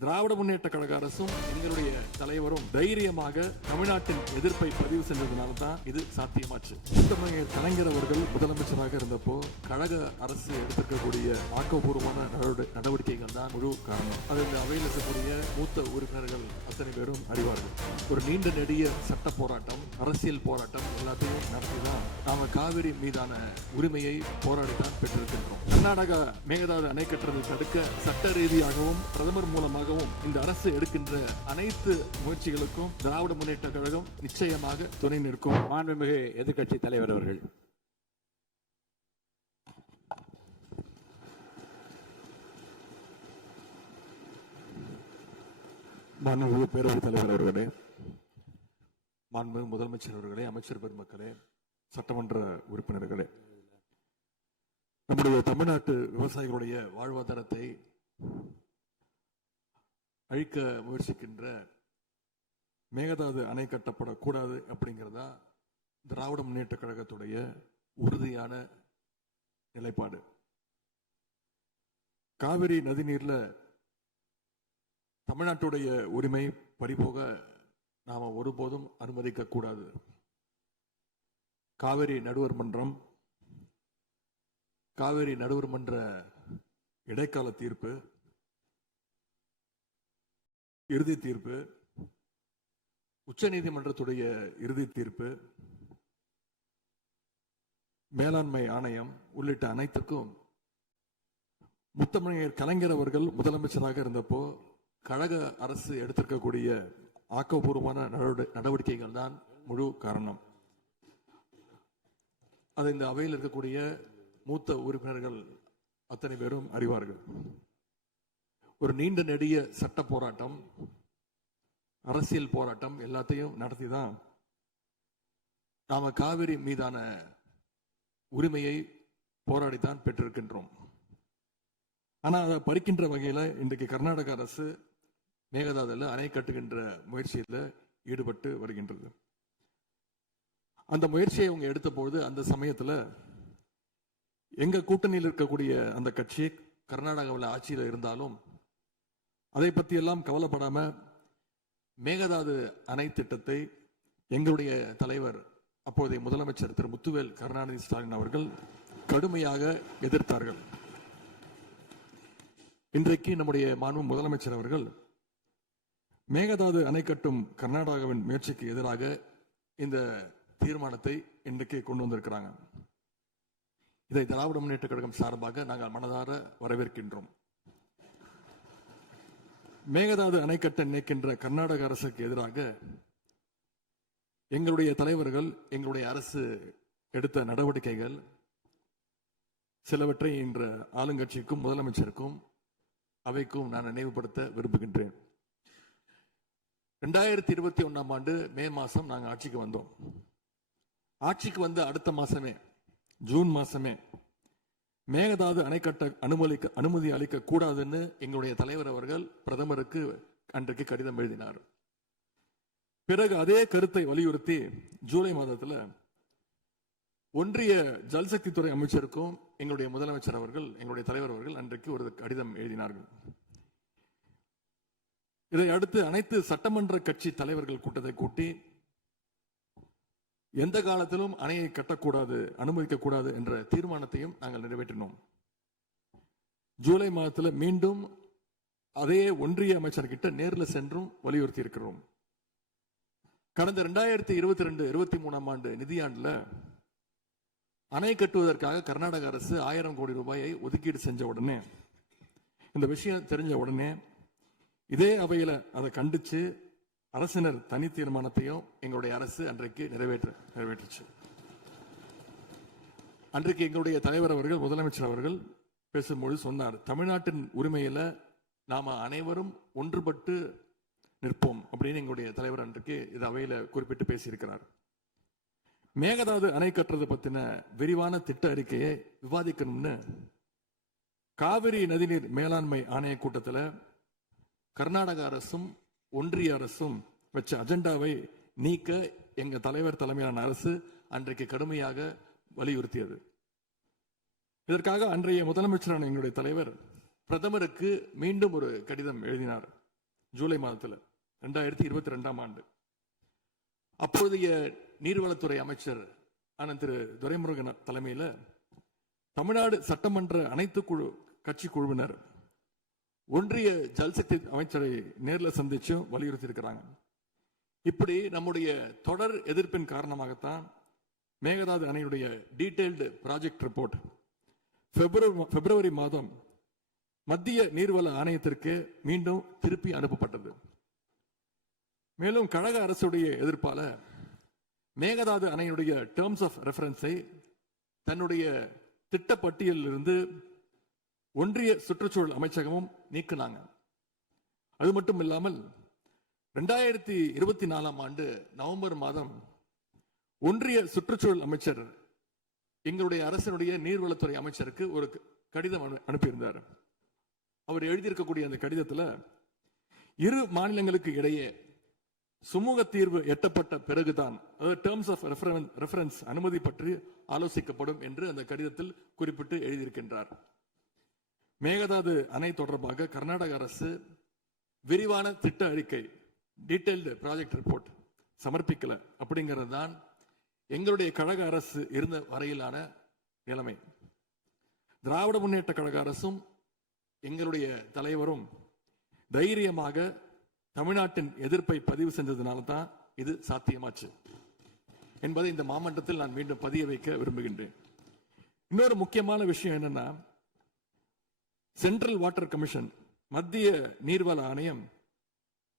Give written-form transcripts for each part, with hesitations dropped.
திராவிட முன்னேற்ற கழக அரசும் எங்களுடைய தலைவரும் தைரியமாக தமிழ்நாட்டின் எதிர்ப்பை பதிவு செஞ்சதுனால தான் இது சாத்தியமாச்சு. முத்தமிழர் கலைஞர் அவர்கள் முதலமைச்சராக இருந்தப்போ கழக அரசு எடுத்திருக்கக்கூடிய ஆக்கப்பூர்வமான நடவடிக்கைகள் தான் முழு காரணம். அது இந்த அவையில் இருக்கக்கூடிய மூத்த உறுப்பினர்கள் அத்தனை பேரும் அறிவார்கள். ஒரு நீண்ட நெடிய சட்ட போராட்டம், அரசியல் போராட்டம் எல்லாத்தையும் நடத்திதான் நாம காவிரி மீதான உரிமையை போராடித்தான் பெற்றிருக்கின்றோம். கர்நாடகா மேகதாது அணை கட்டுறதை தடுக்க சட்ட ரீதியாகவும் பிரதமர் மூலமாக இந்த அரசு எடுக்கின்ற அனைத்து முயற்சிகளுக்கும் திராவிட முன்னேற்ற கழகம் நிச்சயமாக துணை நிற்கும். மாண்புமிகு எதிர்க்கட்சி தலைவர் அவர்கள். மாண்புமிகு பேரவைத் தலைவர் அவர்களே, மாண்புமிகு முதலமைச்சர் அவர்களே, அமைச்சர் பெருமக்களே, சட்டமன்ற உறுப்பினர்களே, நம்முடைய தமிழ்நாட்டு விவசாயிகளுடைய வாழ்வாதாரத்தை அழிக்க முயற்சிக்கின்ற மேகதாது அணை கட்டப்படக்கூடாது அப்படிங்கிறதா திராவிட முன்னேற்ற கழகத்துடைய உறுதியான நிலைப்பாடு. காவிரி நதிநீர்ல தமிழ்நாட்டுடைய உரிமை பறிபோக நாம ஒருபோதும் அனுமதிக்க கூடாது. காவிரி நடுவர் மன்றம், காவிரி நடுவர் மன்ற இடைக்கால தீர்ப்பு, இறுதி தீர்ப்பு, உச்ச நீதிமன்றத்துடைய இறுதி தீர்ப்பு, மேலாண்மை ஆணையம் உள்ளிட்ட அனைத்துக்கும் முத்தமிழர் கலைஞர் அவர்கள் முதலமைச்சராக இருந்தப்போ கழக அரசு எடுத்திருக்கக்கூடிய ஆக்கப்பூர்வமான நடவடிக்கைகள் தான் முழு காரணம். அது இந்த அவையில் இருக்கக்கூடிய மூத்த உறுப்பினர்கள் அத்தனை பேரும் அறிவார்கள். ஒரு நீண்ட நெடிய சட்ட போராட்டம், அரசியல் போராட்டம் எல்லாத்தையும் நடத்திதான் நாம காவிரி மீதான உரிமையை போராடித்தான் பெற்றிருக்கின்றோம். ஆனா அதை பறிக்கின்ற வகையில இன்றைக்கு கர்நாடக அரசு மேகதாதுல அணை கட்டுகின்ற முயற்சியில் ஈடுபட்டு வருகின்றது. அந்த முயற்சியை அவங்க எடுத்த பொழுது அந்த சமயத்துல எங்க கூட்டணியில் இருக்கக்கூடிய அந்த கட்சி கர்நாடகாவில் ஆட்சியில் இருந்தாலும் அதை பற்றி எல்லாம் கவலைப்படாம மேகதாது அணை திட்டத்தை எங்களுடைய தலைவர் அப்போதைய முதலமைச்சர் திரு முத்துவேல் கருணாநிதி ஸ்டாலின் அவர்கள் கடுமையாக எதிர்த்தார்கள். இன்றைக்கு நம்முடைய மாண்பு முதலமைச்சர் அவர்கள் மேகதாது அணை கட்டும் கர்நாடகாவின் முயற்சிக்கு எதிராக இந்த தீர்மானத்தை இன்றைக்கு கொண்டு வந்திருக்கிறாங்க. இதை திராவிட முன்னேற்ற கழகம் சார்பாக நாங்கள் மனதார வரவேற்கின்றோம். மேகதாது அணை கட்ட நினைக்கின்ற கர்நாடக அரசுக்கு எதிராக எங்களுடைய தலைவர்கள், எங்களுடைய அரசு எடுத்த நடவடிக்கைகள் சிலவற்றை இன்ற ஆளுங்கட்சிக்கும் முதலமைச்சருக்கும் அவைக்கும் நான் நினைவுபடுத்த விரும்புகின்றேன். 2021 ஆண்டு மே மாசம் நாங்கள் ஆட்சிக்கு வந்தோம். ஆட்சிக்கு வந்த அடுத்த மாசமே, ஜூன் மாசமே மேகதாது அணை கட்ட அனுமதி அளிக்க கூடாதுன்னு எங்களுடைய தலைவர் அவர்கள் பிரதமருக்கு அன்றைக்கு கடிதம் எழுதினார். பிறகு அதே கருத்தை வலியுறுத்தி ஜூலை மாதத்துல ஒன்றிய ஜல்சக்தித்துறை அமைச்சருக்கும் எங்களுடைய முதலமைச்சர் அவர்கள், எங்களுடைய தலைவர் அவர்கள் அன்றைக்கு ஒரு கடிதம் எழுதினார்கள். இதை அடுத்து அனைத்து சட்டமன்ற கட்சி தலைவர்கள் கூட்டத்தை கூட்டி எந்த காலத்திலும் அணையை கட்டக்கூடாது, அனுமதிக்க கூடாது என்ற தீர்மானத்தையும் நாங்கள் நிறைவேற்றினோம். ஜூலை மாதத்தில் மீண்டும் அதே ஒன்றிய அமைச்சர்கிட்ட நேரில் சென்றும் வலியுறுத்தி இருக்கிறோம். கடந்த 2022-23 ஆண்டு நிதியாண்டுல அணை கட்டுவதற்காக கர்நாடக அரசு 1000 கோடி ரூபாயை ஒதுக்கீடு செஞ்ச உடனே, இந்த விஷயம் தெரிஞ்ச உடனே இதே அவையில அதை கண்டிச்சு அரசினர் தனி தீர்மானத்தையும் எங்களுடைய அரசு அன்றைக்கு நிறைவேற்றுச்சு. அன்றைக்கு எங்களுடைய தலைவர் அவர்கள், முதலமைச்சர் அவர்கள் பேசும்பொழுது சொன்னார், தமிழ்நாட்டின் உரிமையில நாம அனைவரும் ஒன்றுபட்டு நிற்போம் அப்படின்னு எங்களுடைய தலைவர் அன்றைக்கு இது அவையில குறிப்பிட்டு பேசியிருக்கிறார். மேகதாது அணை கட்டுறது பத்தின விரிவான திட்ட அறிக்கையை விவாதிக்கணும்னு காவிரி நதிநீர் மேலாண்மை ஆணைய கூட்டத்தில் கர்நாடக அரசும் ஒன்றிய அரசும் வச்ச அஜெண்டாவை நீக்க எங்க தலைவர் தலைமையிலான அரசு அன்றைக்கு கடுமையாக வலியுறுத்தியது. இதற்காக அன்றைய முதலமைச்சரான எங்களுடைய தலைவர் பிரதமருக்கு மீண்டும் ஒரு கடிதம் எழுதினார். ஜூலை மாதத்தில் 2022 ஆண்டு. அப்பொழுதைய நீர்வளத்துறை அமைச்சர் ஆனந்த் திரு துரைமுருகன் தலைமையில் தமிழ்நாடு சட்டமன்ற அனைத்து கட்சி குழுவினர் ஒன்றிய ஜல்சக்தி அமைச்சரை நேரில் சந்திச்சு வலியுறுத்தி இருக்கிறாங்க. இப்படி நம்முடைய தொடர் எதிர்ப்பின் காரணமாகத்தான் மேகதாது அணையுடைய டீடைல்டு ப்ராஜெக்ட் ரிப்போர்ட் பிப்ரவரி மாதம் மத்திய நீர்வள ஆணையத்திற்கு மீண்டும் திருப்பி அனுப்பப்பட்டது. மேலும் கழக அரசுடைய எதிர்ப்பால மேகதாது அணையுடைய டேர்ம்ஸ் ஆஃப் ரெஃபரன்ஸை தன்னுடைய திட்டப்பட்டியலில் இருந்து ஒன்றிய சுற்றுச்சூழல் அமைச்சகமும் நீக்கினாங்க. அது மட்டும் இல்லாமல் 2024 ஆண்டு நவம்பர் மாதம் ஒன்றிய சுற்றுச்சூழல் அமைச்சர் எங்களுடைய அரசினுடைய நீர்வளத்துறை அமைச்சருக்கு ஒரு கடிதம் அனுப்பியிருந்தார். அவர் எழுதியிருக்கக்கூடிய அந்த கடிதத்தில் இரு மாநிலங்களுக்கு இடையே சுமூக தீர்வு எட்டப்பட்ட பிறகுதான், அதாவது டேர்ம்ஸ் ஆஃப் ரெஃபரன்ஸ் அனுமதி பற்றி ஆலோசிக்கப்படும் என்று அந்த கடிதத்தில் குறிப்பிட்டு எழுதியிருக்கின்றார். மேகதாது அணை தொடர்பாக கர்நாடக அரசு விரிவான திட்ட அறிக்கை டீடைல்டு ப்ராஜெக்ட் ரிப்போர்ட் சமர்ப்பிக்கல அப்படிங்கிறது தான் எங்களுடைய கழக அரசு இருந்த வரையிலான நிலைமை. திராவிட முன்னேற்ற கழக அரசும் எங்களுடைய தலைவரும் தைரியமாக தமிழ்நாட்டின் எதிர்ப்பை பதிவு செஞ்சதுனால தான் இது சாத்தியமாச்சு என்பதை இந்த மாமன்றத்தில் நான் மீண்டும் பதிய வைக்க விரும்புகின்றேன். இன்னொரு முக்கியமான விஷயம் என்னன்னா, சென்ட்ரல் வாட்டர் கமிஷன் மத்திய நீர்வள ஆணையம்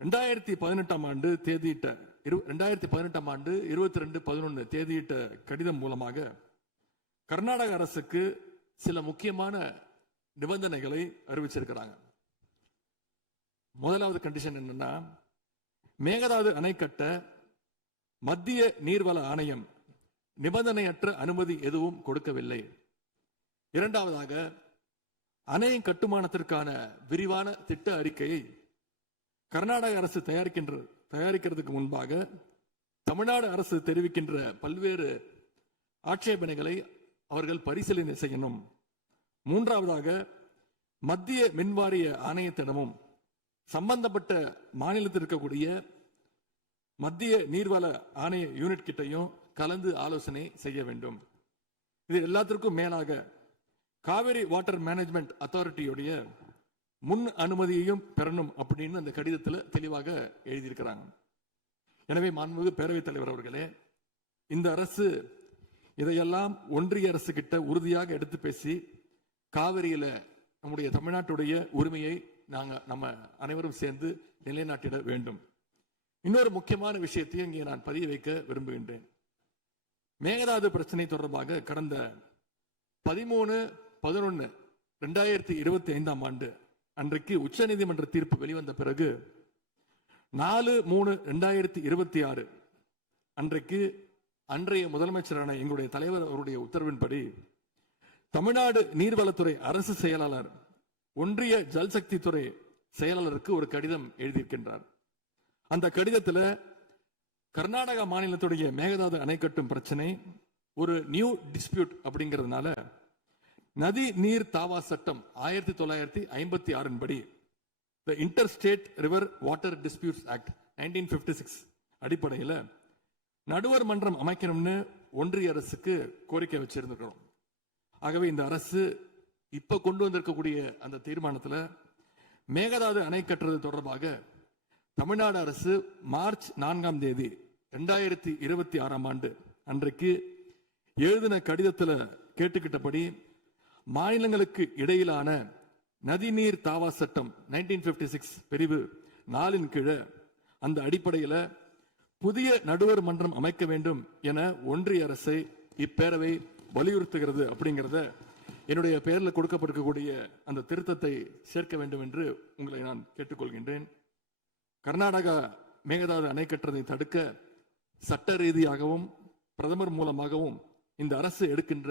2018 ஆண்டு தேதியிட்ட 2018 ஆண்டு 22/11 தேதியிட்ட கடிதம் மூலமாக கர்நாடக அரசுக்கு சில முக்கியமான நிபந்தனைகளை அறிவிச்சிருக்கிறாங்க. முதலாவது கண்டிஷன் என்னன்னா, மேகதாது அணை கட்ட மத்திய நீர்வள ஆணையம் நிபந்தனையற்ற அனுமதி எதுவும் கொடுக்கவில்லை. இரண்டாவதாக, அணையின் கட்டுமானத்திற்கான விரிவான திட்ட அறிக்கையை கர்நாடக அரசு தயாரிக்கிறதுக்கு முன்பாக தமிழ்நாடு அரசு தெரிவிக்கின்ற பல்வேறு ஆட்சேபனைகளை அவர்கள் பரிசீலனை செய்யணும். மூன்றாவதாக, மத்திய மின்வாரிய ஆணையத்திடமும் சம்பந்தப்பட்ட மாநிலத்தில் இருக்கக்கூடிய மத்திய நீர்வள ஆணைய யூனிட் கிட்டையும் கலந்து ஆலோசனை செய்ய வேண்டும். இது எல்லாத்திற்கும் மேலாக காவிரி வாட்டர் மேனேஜ்மெண்ட் அத்தாரிட்டியுடைய முன் அனுமதியையும் பெறணும் அப்படின்னு அந்த கடிதத்தில் தெளிவாக எழுதியிருக்கிறாங்க. எனவே மாண்புமிகு பேரவைத் தலைவர் அவர்களே, இந்த அரசு இதையெல்லாம் ஒன்றிய அரசு கிட்ட உறுதியாக எடுத்து பேசி காவிரியில நம்முடைய தமிழ்நாட்டுடைய உரிமையை நம்ம அனைவரும் சேர்ந்து நிலைநாட்டிட வேண்டும். இன்னொரு முக்கியமான விஷயத்தையும் இங்கே நான் பதிய வைக்க விரும்புகின்றேன். மேகதாது பிரச்சனை தொடர்பாக கடந்த 13/11/2025 ஆண்டு அன்றைக்கு உச்ச நீதிமன்ற தீர்ப்பு வெளிவந்த பிறகு 4/3/2026 அன்றைக்கு அன்றைய முதலமைச்சரான எங்களுடைய தலைவர் அவருடைய உத்தரவின்படி தமிழ்நாடு நீர்வளத்துறை அரசு செயலாளர் ஒன்றிய ஜல்சக்தி துறை செயலாளருக்கு ஒரு கடிதம் எழுதியிருக்கின்றார். அந்த கடிதத்தில் கர்நாடக மாநிலத்துடைய மேகதாது அணை கட்டும் பிரச்சனை ஒரு நியூ டிஸ்பியூட் அப்படிங்கிறதுனால நதி நீர் தாவா சட்டம் 1956 படி the interstate river water disputes act 1956 அடிப்படையில் நடுவர் மன்றம் அமைக்கணும்னு ஒன்றிய அரசுக்கு கோரிக்கை வச்சிருந்திருக்கிறோம். ஆகவே இந்த அரசு இப்ப கொண்டு வந்திருக்கக்கூடிய அந்த தீர்மானத்தில் மேகதாது அணை கட்டுறது தொடர்பாக தமிழ்நாடு அரசு மார்ச் 4ஆம் தேதி 2026 ஆண்டு அன்றைக்கு எழுதின கடிதத்தில் கேட்டுக்கிட்டபடி மாநிலங்களுக்கு இடையிலான நதிநீர் தாவா சட்டம் 1956 பிரிவு 4 கீழே அந்த அடிப்படையில் புதிய நடுவர் மன்றம் அமைக்க வேண்டும் என ஒன்றிய அரசை இப்பேரவை வலியுறுத்துகிறது அப்படிங்கிறத என்னுடைய பெயரில் கொடுக்கப்பட்டிருக்கக்கூடிய அந்த திருத்தத்தை சேர்க்க வேண்டும் என்று உங்களை நான் கேட்டுக்கொள்கின்றேன். கர்நாடகா மேகதாது அணை கட்டுறதை தடுக்க சட்ட ரீதியாகவும் பிரதமர் மூலமாகவும் இந்த அரசு எடுக்கின்ற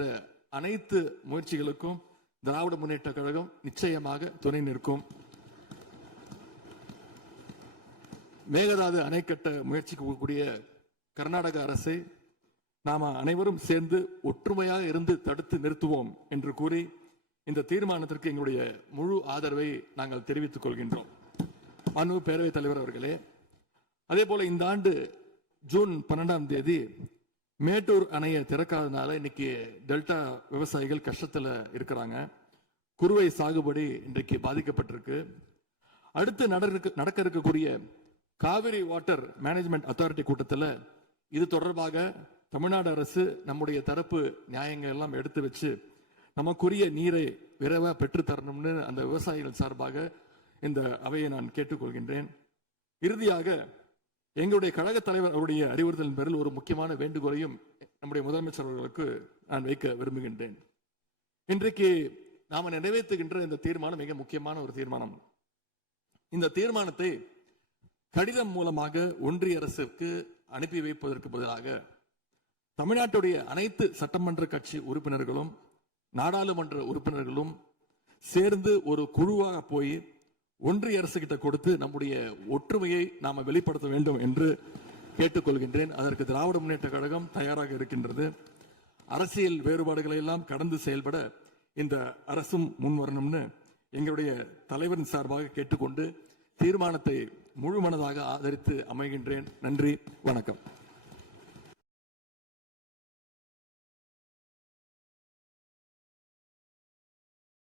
அனைத்து முயற்சிகளுக்கும் திராவிட முன்னேற்ற கழகம் நிச்சயமாக துணை நிற்கும். மேகதாது அணை கட்ட முயற்சிக்கக்கூடிய கர்நாடக அரசை நாம் அனைவரும் சேர்ந்து ஒற்றுமையாக இருந்து தடுத்து நிறுத்துவோம் என்று கூறி இந்த தீர்மானத்திற்கு எங்களுடைய முழு ஆதரவை நாங்கள் தெரிவித்துக் கொள்கின்றோம். அனு பேரவைத் தலைவர் அவர்களே, அதே போல இந்த ஆண்டு ஜூன் 12ஆம் தேதி மேட்டூர் அணையை திறக்காதனால இன்னைக்கு டெல்டா விவசாயிகள் கஷ்டத்துல இருக்கிறாங்க. குறுவை சாகுபடி இன்றைக்கு பாதிக்கப்பட்டிருக்கு. அடுத்து நடக்க இருக்கக்கூடிய காவிரி வாட்டர் மேனேஜ்மெண்ட் அத்தாரிட்டி கூட்டத்தில் இது தொடர்பாக தமிழ்நாடு அரசு நம்முடைய தரப்பு நியாயங்கள் எல்லாம் எடுத்து வச்சு நமக்குரிய நீரை விரைவாக பெற்று தரணும்னு அந்த விவசாயிகள் சார்பாக இந்த அவையை நான் கேட்டுக்கொள்கின்றேன். இறுதியாக எங்களுடைய கழக தலைவர் அவருடைய அறிவுறுத்தலின் பேரில் ஒரு முக்கியமான வேண்டுகோளையும் நம்முடைய முதலமைச்சர் அவர்களுக்கு நான் வைக்க விரும்புகின்றேன். இன்றைக்கு நாம நிறைவேற்றுகின்ற இந்த தீர்மானம் மிக முக்கியமான ஒரு தீர்மானம். இந்த தீர்மானத்தை கடிதம் மூலமாக ஒன்றிய அரசுக்கு அனுப்பி வைப்பதற்கு பதிலாக தமிழ்நாட்டுடைய அனைத்து சட்டமன்ற கட்சி உறுப்பினர்களும் நாடாளுமன்ற உறுப்பினர்களும் சேர்ந்து ஒரு குழுவாக போய் ஒன்றிய அரசு கிட்ட கொடுத்து நம்முடைய ஒற்றுமையை நாம வெளிப்படுத்த வேண்டும் என்று கேட்டுக்கொள்கின்றேன். அதற்கு திராவிட முன்னேற்ற கழகம் தயாராக இருக்கின்றது. அரசியல் வேறுபாடுகளை எல்லாம் கடந்து செயல்பட இந்த அரசும் முன்வரணும்னு எங்களுடைய தலைவரின் சார்பாக கேட்டுக்கொண்டு தீர்மானத்தை முழு மனதாக ஆதரித்து அமைகின்றேன். நன்றி, வணக்கம்.